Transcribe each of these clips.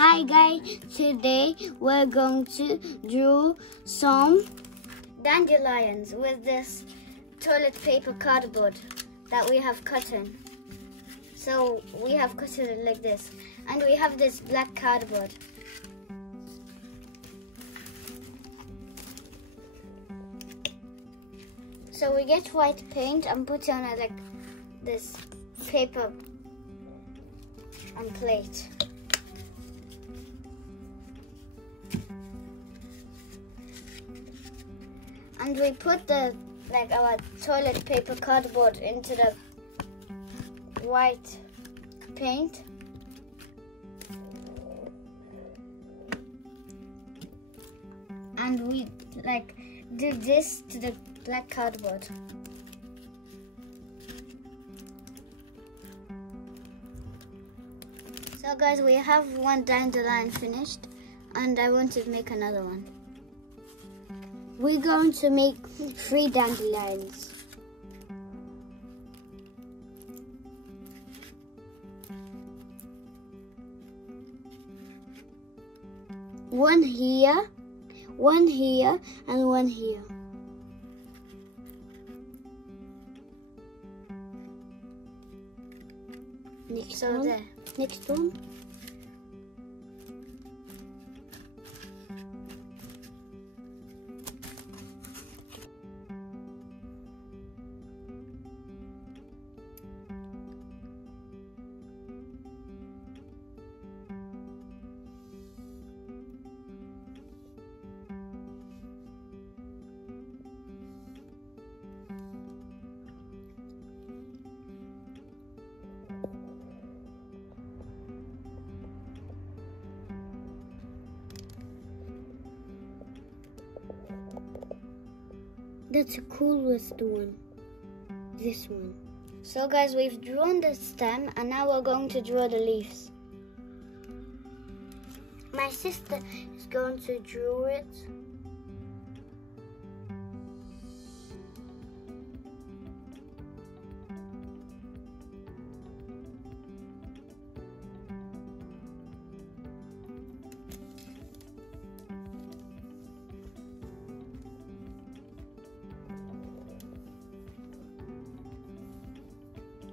Hi guys, today we're going to draw some dandelions with this toilet paper cardboard that we have cut in. So we have cut it like this, and we have this black cardboard. So we get white paint and put on it like this paper and plate. And we put our toilet paper cardboard into the white paint. And we do this to the black cardboard. So guys, we have one dandelion finished, and I want to make another one. We're going to make 3 dandelions. One here, and one here. Next one. There. Next one. That's the coolest one. This one. So guys, we've drawn the stem, and now we're going to draw the leaves. My sister is going to draw it.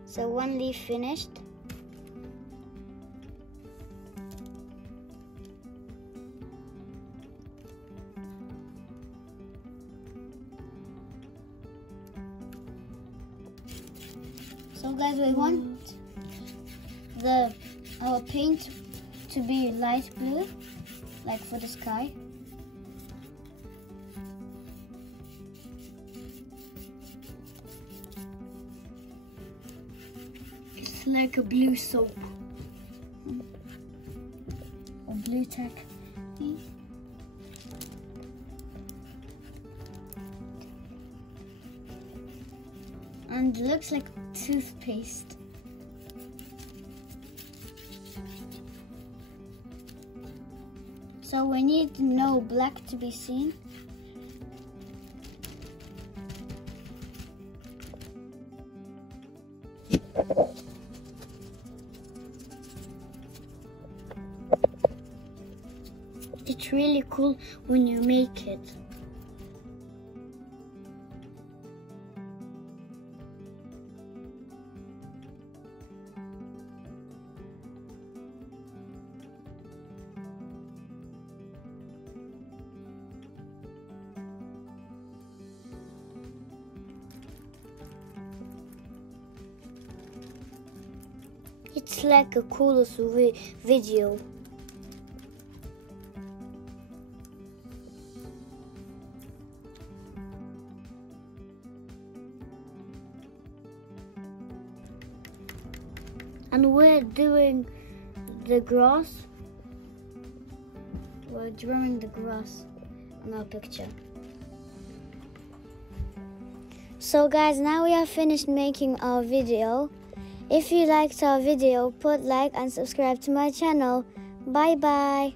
So one leaf finished. So guys, we want our paint to be light blue, like for the sky. Like a blue soap or blue tack. And looks like toothpaste. So we need no black to be seen. It's really cool when you make it. It's like a coolest video. And we're doing the grass. We're drawing the grass on our picture. So guys, now we have finished making our video. If you liked our video, put like and subscribe to my channel. Bye bye.